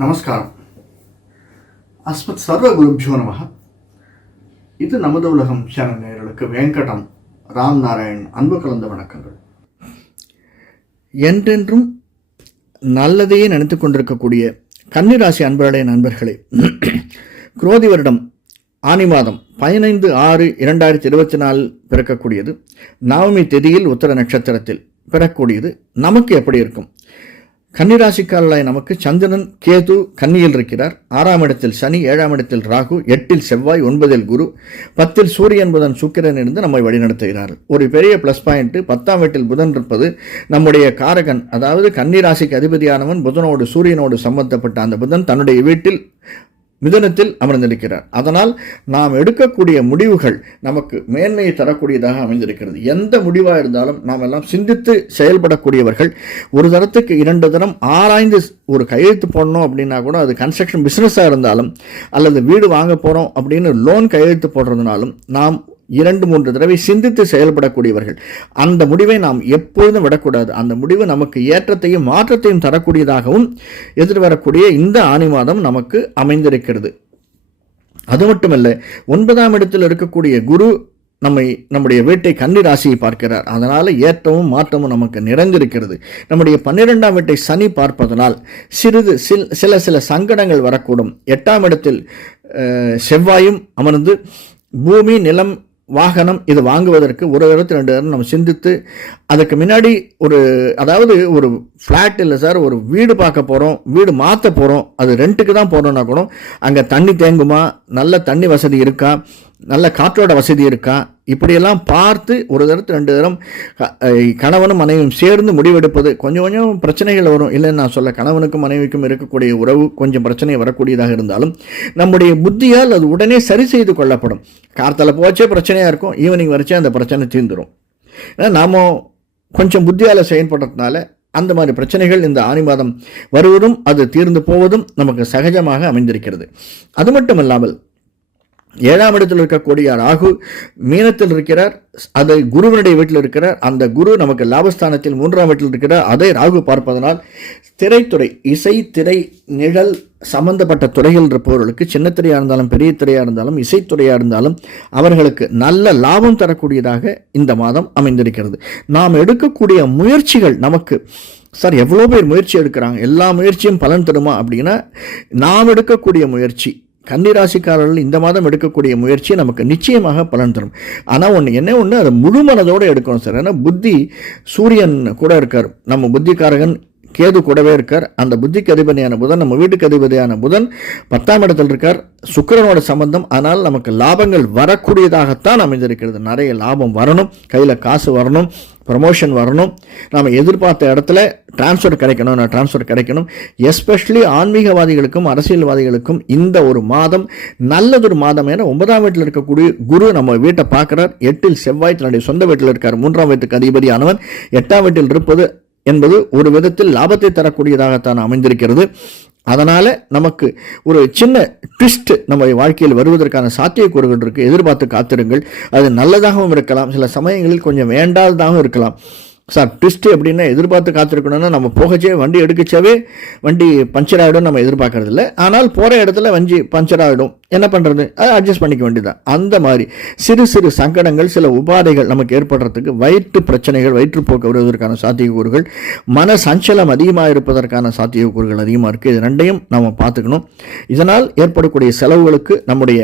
நமஸ்காரம். அஸ்மத் சர்வ குருபியோ நமக இது நமது உலகம் சேனல் நேயர்களுக்கு வெங்கடம் ராம் நாராயண் அன்பு கலந்த வணக்கங்கள். என்றென்றும் நல்லதையே நினைத்து கொண்டிருக்கக்கூடிய கன்னிராசி அன்பர்களே நண்பர்களே குரோதி வருடம் ஆனி மாதம் பதினைந்து ஆறு இரண்டாயிரத்தி இருபத்தி நாலு பிறக்கக்கூடியது. நவமி திதியில் உத்தர நட்சத்திரத்தில் பிறக்கக்கூடியது. நமக்கு எப்படி இருக்கும்? கன்னிராசிக்காரர்களாய் நமக்கு சந்திரன் கேது கன்னியில் இருக்கிறார். ஆறாம் இடத்தில் சனி ஏழாம் இடத்தில் ராகு எட்டில் செவ்வாய் ஒன்பதில் குரு பத்தில் சூரியன் புதன் சுக்கிரன் இருந்து நம்மை வழிநடத்துகிறார். ஒரு பெரிய ப்ளஸ் பாயிண்ட் பத்தாம் வீட்டில் புதன் இருப்பது நம்முடைய காரகன் அதாவது கன்னிராசிக்கு அதிபதியானவன் புதனோடு சூரியனோடு சம்பந்தப்பட்ட அந்த புதன் தன்னுடைய வீட்டில் மிதனத்தில் அமர்ந்திருக்கிறார். அதனால் நாம் எடுக்கக்கூடிய முடிவுகள் நமக்கு மேன்மையை தரக்கூடியதாக அமைந்திருக்கிறது. எந்த முடிவாக இருந்தாலும் நாம் எல்லாம் சிந்தித்து செயல்படக்கூடியவர்கள். ஒரு தரத்துக்கு இரண்டு தரம் ஆராய்ந்து ஒரு கையெழுத்து போடணும் அப்படின்னா கூட அது கன்ஸ்ட்ரக்ஷன் பிஸ்னஸாக இருந்தாலும் அல்லது வீடு வாங்க போகிறோம் அப்படின்னு லோன் கையெழுத்து போடுறதுனாலும் நாம் இரண்டு மூன்று தடவை சிந்தித்து செயல்படக்கூடியவர்கள். அந்த முடிவை நாம் எப்பொழுதும் விடக்கூடாது. அந்த முடிவு நமக்கு ஏற்றத்தையும் மாற்றத்தையும் தரக்கூடியதாகவும் எதிர்வரக்கூடிய இந்த ஆணி மாதம் நமக்கு அமைந்திருக்கிறது. அது மட்டுமல்ல ஒன்பதாம் இடத்தில் இருக்கக்கூடிய குரு நம்மை நம்முடைய வீட்டை கன்னி ராசியை பார்க்கிறார். அதனால் ஏற்றமும் மாற்றமும் நமக்கு நிறைந்திருக்கிறது. நம்முடைய பன்னிரெண்டாம் வீட்டை சனி பார்ப்பதனால் சிறிது சில் சில சில சங்கடங்கள் வரக்கூடும். எட்டாம் இடத்தில் செவ்வாயும் அமர்ந்து பூமி நிலம் வாகனம் இது வாங்குவதற்கு ஒரு இடத்து ரெண்டு இடம் நம்ம சிந்தித்து அதுக்கு முன்னாடி ஒரு அதாவது ஒரு ஃப்ளாட் இல்லை சார் ஒரு வீடு பார்க்க போகிறோம் வீடு மாற்ற போகிறோம் அது ரெண்ட்டுக்கு தான் போகிறோன்னா கூட அங்கே தண்ணி தேங்குமா? நல்ல தண்ணி வசதி இருக்கா? நல்ல காற்றோட வசதி இருக்கா? இப்படியெல்லாம் பார்த்து ஒரு தரத்து ரெண்டு தரம் கணவனும் மனைவியும் சேர்ந்து முடிவெடுப்பது கொஞ்சம் கொஞ்சம் பிரச்சனைகள் வரும். இல்லைன்னு நான் சொல்ல கணவனுக்கும் மனைவிக்கும் இருக்கக்கூடிய உறவு கொஞ்சம் பிரச்சனை வரக்கூடியதாக இருந்தாலும் நம்முடைய புத்தியால் அது உடனே சரி செய்து கொள்ளப்படும். கார்த்தலை போச்சே பிரச்சனையாக இருக்கும் ஈவினிங் வரைச்சே அந்த பிரச்சனை தீர்ந்துடும் ஏன்னா நாம் கொஞ்சம் புத்தியால் செயல்படுறதுனால அந்த மாதிரி பிரச்சனைகள் இந்த ஆணி மாதம் வருவதும் அது தீர்ந்து போவதும் நமக்கு சகஜமாக அமைந்திருக்கிறது. அது மட்டும் இல்லாமல் ஏழாம் இடத்தில் இருக்கக்கூடிய ராகு மீனத்தில் இருக்கிறார் அதை குருவனுடைய வீட்டில் இருக்கிறார். அந்த குரு நமக்கு லாபஸ்தானத்தில் மூன்றாம் வீட்டில் இருக்கிறார். அதை ராகு பார்ப்பதனால் திரைத்துறை இசை திரை நிழல் சம்பந்தப்பட்ட துறைகள் இருப்பவர்களுக்கு சின்ன திரையாக இருந்தாலும் பெரிய திரையாக இருந்தாலும் இசைத்துறையாக இருந்தாலும் அவர்களுக்கு நல்ல லாபம் தரக்கூடியதாக இந்த மாதம் அமைந்திருக்கிறது. நாம் எடுக்கக்கூடிய முயற்சிகள் நமக்கு சார் எவ்வளோ பேர் முயற்சி எடுக்கிறாங்க? எல்லா முயற்சியும் பலன் தருமா அப்படின்னா நாம் எடுக்கக்கூடிய முயற்சி கன்னிராசிக்காரர்கள் இந்த மாதம் எடுக்கக்கூடிய முயற்சி நமக்கு நிச்சயமாக பலன் தரும். ஆனால் ஒன்று என்ன ஒன்று அதை முழு மனதோடு எடுக்கணும் சார். ஏன்னா புத்தி சூரியன் கூட இருக்கார். நம்ம புத்திக்காரகன் கேது கூடவே இருக்கார். அந்த புத்திக்கு அதிபதியான புதன் நம்ம வீட்டுக்கு அதிபதியான புதன் பத்தாம் இடத்தில் இருக்கார். சுக்கரனோட சம்பந்தம் ஆனால் நமக்கு லாபங்கள் வரக்கூடியதாகத்தான் அமைந்திருக்கிறது. நிறைய லாபம் வரணும் கையில் காசு வரணும் ப்ரமோஷன் வரணும். நாம் எதிர்பார்த்த இடத்துல டிரான்ஸ்ஃபர் கிடைக்கணும் நான் டிரான்ஸ்ஃபர் கிடைக்கணும். எஸ்பெஷலி ஆன்மீகவாதிகளுக்கும் அரசியல்வாதிகளுக்கும் இந்த ஒரு மாதம் நல்லதொரு மாதம் ஏன்னா ஒன்பதாம் வீட்டில் இருக்கக்கூடிய குரு நம்ம வீட்டை பார்க்குறார். எட்டில் செவ்வாய் தன்னுடைய சொந்த வீட்டில் இருக்கார். மூன்றாம் வீட்டுக்கு அதிபதியானவன் எட்டாம் வீட்டில் இருப்பது என்பது ஒரு விதத்தில் லாபத்தை தரக்கூடியதாகத்தான் அமைந்திருக்கிறது. அதனால் நமக்கு ஒரு சின்ன ட்விஸ்ட் நம்ம வாழ்க்கையில் வருவதற்கான சாத்தியக்கூறுகள் இருக்குது எதிர்பார்த்து காத்திருங்கள். அது நல்லதாகவும் இருக்கலாம். சில சமயங்களில் கொஞ்சம் வேண்டாததாகவும் இருக்கலாம். சார் ட்விஸ்ட் எப்படின்னா எதிர்பார்த்து காத்திருக்கணும்னா நம்ம போகச்சே வண்டி எடுக்கச்சாவே வண்டி பஞ்சர் ஆகிடும் நம்ம எதிர்பார்க்கறது இல்லை ஆனால் போகிற இடத்துல வண்டி பஞ்சர் ஆகிடும் என்ன பண்ணுறது அதை அட்ஜஸ்ட் பண்ணிக்க வேண்டியதான் அந்த மாதிரி சிறு சிறு சங்கடங்கள் சில உபாதைகள் நமக்கு ஏற்படுறதுக்கு வயிற்று பிரச்சனைகள் வயிற்றுப்போக்கு வருவதற்கான சாத்தியக்கூறுகள் மன சஞ்சலம் அதிகமாக இருப்பதற்கான சாத்தியக்கூறுகள் அதிகமாக இருக்குது இது ரெண்டையும் நம்ம பார்த்துக்கணும். இதனால் ஏற்படக்கூடிய செலவுகளுக்கு நம்முடைய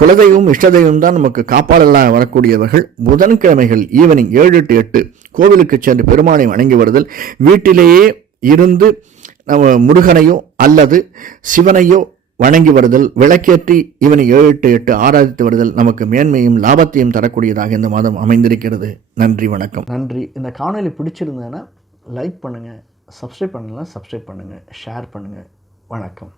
குலதெய்வம் இஷ்டதெய்வம் தான் நமக்கு காப்பாளர்களாக வரக்கூடியவர்கள். புதன்கிழமைகள் ஈவினிங் ஏழு டு எட்டு கோவிலுக்கு சென்று பெருமானை வணங்கி வருதல். வீட்டிலேயே இருந்து நம்ம முருகனையோ அல்லது சிவனையோ வணங்கி வருதல். விளக்கேற்றி இவனை ஏழு எட்டு எட்டு ஆராதித்து வருதல். நமக்கு மேன்மையும் லாபத்தையும் தரக்கூடியதாக இந்த மாதம் அமைந்திருக்கிறது. நன்றி வணக்கம். நன்றி. இந்த காணொலி பிடிச்சிருந்தேன்னா லைக் பண்ணுங்கள் சப்ஸ்கிரைப் பண்ணலாம் சப்ஸ்கிரைப் பண்ணுங்கள் ஷேர் பண்ணுங்கள் வணக்கம்.